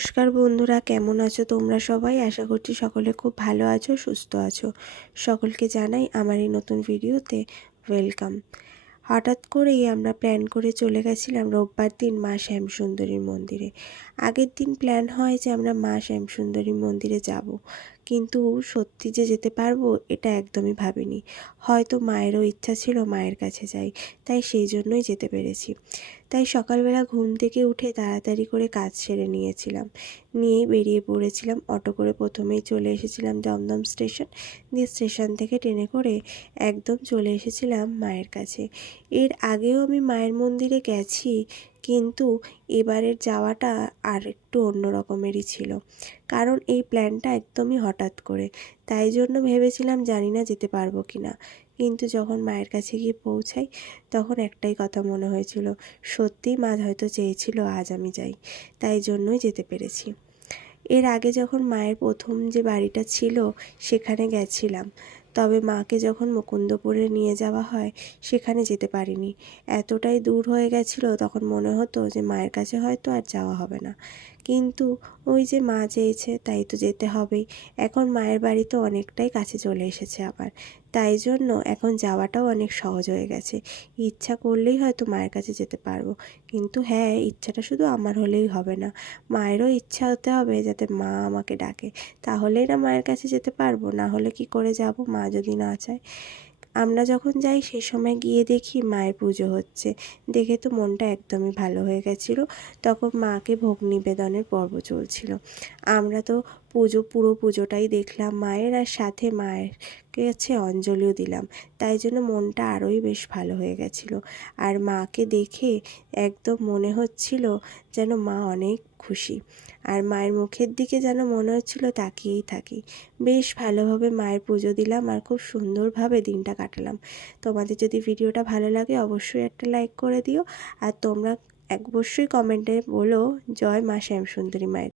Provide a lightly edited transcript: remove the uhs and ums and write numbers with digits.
নমস্কার বন্ধুরা, কেমন আছো তোমরা সবাই? আশা করছি সকলে খুব ভালো আছো, সুস্থ আছো। সকলকে জানাই আমার এই নতুন ভিডিওতে ওয়েলকাম। হঠাৎ করেই আমরা প্ল্যান করে চলে গেছিলাম রোববার দিন মা শ্যামসুন্দরীর মন্দিরে। আগের দিন প্ল্যান হয় যে আমরা মা শ্যামসুন্দরীর মন্দিরে যাব, কিন্তু সত্যি যে যেতে পারবো এটা একদমই ভাবিনি। হয়তো মায়েরও ইচ্ছা ছিল মায়ের কাছে যাই, তাই সেই জন্যই যেতে পেরেছি। তাই সকালবেলা ঘুম থেকে উঠে তাড়াতাড়ি করে কাজ সেরে নিয়েই বেরিয়ে পড়েছিলাম। অটো করে প্রথমেই চলে এসেছিলাম দমদম স্টেশন, দিয়ে স্টেশন থেকে ট্রেনে করে একদম চলে এসেছিলাম মায়ের কাছে। এর আগেও আমি মায়ের মন্দিরে গেছি, কিন্তু এবারের যাওয়াটা আর একটু অন্য রকমেরই ছিল, কারণ এই প্ল্যানটা একদমই হঠাৎ করে। তাই জন্য ভেবেছিলাম জানি না যেতে পারবো কি না, কিন্তু যখন মায়ের কাছে গিয়ে পৌঁছাই তখন একটাই কথা মনে হয়েছিল, সত্যিই মা হয়তো চেয়েছিল আজ আমি যাই, তাই জন্যই যেতে পেরেছি। এর আগে যখন মায়ের প্রথম যে বাড়িটা ছিল সেখানে গেছিলাম, তবে মাকে যখন মুকুন্দপুরে নিয়ে যাওয়া হয় সেখানে যেতে পারিনি। এতটাই দূর হয়ে গেছিল, তখন মনে হতো যে মায়ের কাছে হয়তো আর যাওয়া হবে না, কিন্তু ওই যে মা চেয়েছে তাই তো যেতে হবেই। এখন মায়ের বাড়ি তো অনেকটাই কাছে চলে এসেছে আবার, তাই জন্য এখন যাওয়াটাও অনেক সহজ হয়ে গেছে। ইচ্ছা করলেই হয়তো মায়ের কাছে যেতে পারবো, কিন্তু হ্যাঁ, ইচ্ছাটা শুধু আমার হলেই হবে না, মায়েরও ইচ্ছা হতে হবে যাতে মা আমাকে ডাকে, তাহলেই না মায়ের কাছে যেতে পারবো। না হলে কি করে যাব, মা যদি না চায়? আমরা যখন যাই সে সময় গিয়ে দেখি মায়ের পুজো হচ্ছে, দেখে তো মনটা একদমই ভালো হয়ে গেছিলো। তখন মাকে ভোগ নিবেদনের পর্ব চলছিল। আমরা তো পুরো পুজোটাই দেখলাম মায়ের, আর সাথে মায়ের কাছে অঞ্জলিও দিলাম। তাই জন্য মনটা আরোই বেশ ভালো হয়ে গেছিলো। আর মাকে দেখে একদম মনে হচ্ছিল যেন মা অনেক খুশি, আর মায়ের মুখের দিকে যেন মনে হচ্ছিল তাকিয়েই থাকি। বেশ ভালোভাবে মায়ের পুজো দিলাম আর খুব সুন্দরভাবে দিনটা কাটালাম। তোমাদের যদি ভিডিওটা ভালো লাগে অবশ্যই একটা লাইক করে দিও, আর তোমরা অবশ্যই কমেন্টে বলো জয় মা শ্যামসুন্দরী মায়ের।